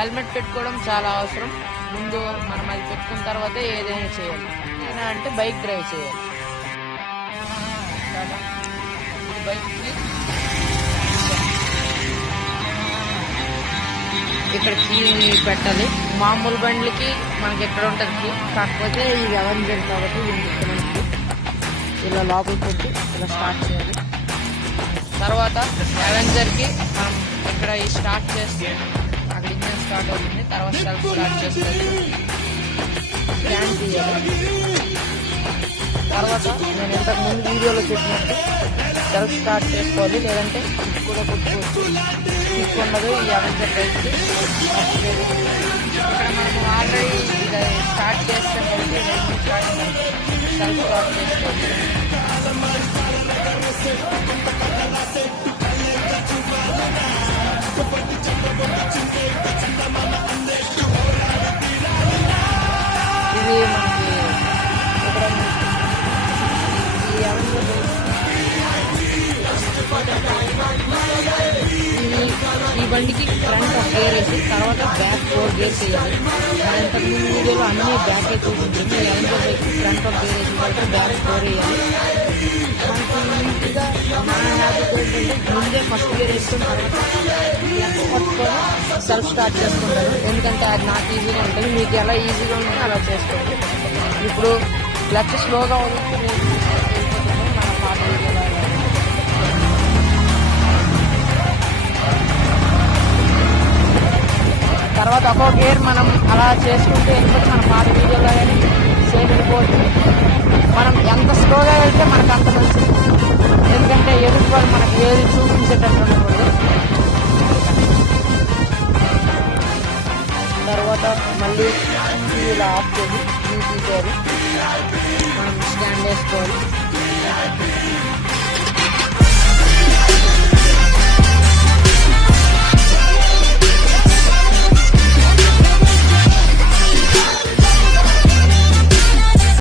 Helmet పెట్టుకోవడం చాలా అవసరం. ముందు మనం అది పెట్టుకున్న తర్వాత ఏదైనా చేయాలి. ఏదైనా అంటే బైక్ డ్రైవ్ చేయాలి. బైక్కి ఇక్కడ కీ పెట్టాలి. మామూలు బండ్లకి మనకి ఎక్కడ ఉంటుంది కీ, కాకపోతే ఇది అవెంజర్ కాబట్టి మనకి ఇలా లోపల పెట్టి ఇలా స్టార్ట్ చేయాలి. తర్వాత అవెంజర్కి మనం ఇక్కడ స్టార్ట్ చేస్తే అక్కడ ఇంజన్ స్టార్ట్ అవుతుంది. తర్వాత సెల్ఫ్ స్టార్ట్ చేసుకోవాలి. స్కాన్ చేయాలి. తర్వాత నేను ఇంతకు ముందు వీడియోలో చెప్పినట్టు సెల్ఫ్ స్టార్ట్ చేసుకోవాలి, లేదంటే ఇది కూడా కొట్టుకోవచ్చు. తీసుకున్నది ఈ అవెంజర్ బైక్కి. ఇక్కడ మనం ఆల్రెడీ ఇది స్టార్ట్ చేస్తే సెల్ఫ్ స్టార్ట్ చేసుకోవచ్చు. ఇది మనకి ఇక్కడ ఈ అవెంజర్ ఈ బండికి ఫ్రంట్ ఒక గేర్ వేసి తర్వాత బ్యాక్ 4 గేర్స్ వేయాలి. మన ఇంతకుముందు వీడియోలో అన్నీ బ్యాకే చూపించింది. అవెంజర్ బైక్ ఫ్రంట్ ఒక గేర్ వేసిన తర్వాత బ్యాక్ 4 వేయాలి. మనకి నీట్గా నా హ్యాబిట్ ఏంటంటే ముందే ఫస్ట్ గేర్ వేసుకున్న తర్వాత పట్టుకొని సెల్ఫ్ స్టార్ట్ చేసుకుంటారు. ఎందుకంటే అది నాకు ఈజీగా ఉంటుంది. మీకు ఎలా ఈజీగా ఉంటుందో అలా చేసుకోండి. ఇప్పుడు క్లచ్ స్లోగా వదులుతుంది మన పాత వీడియోలో. తర్వాత ఒక్కో గేర్ మనం అలా చేసుకుంటే వెళ్ళిపోతే మన పాత వీడియోలో కానీ సేమ్ వెళ్ళిపోతుంది. మనం ఎంత స్లోగా వెళ్తే మనకు అంత మంచిది. ఎందుకంటే ఎదుటి వాళ్ళు మనకి ఏది చూపించేటట్టు ఉండకూడదు. తర్వాత మళ్ళీ ఇలా ఆఫ్ చేసి తీసేయాలి. మనం స్టాండ్ వేసుకోవాలి.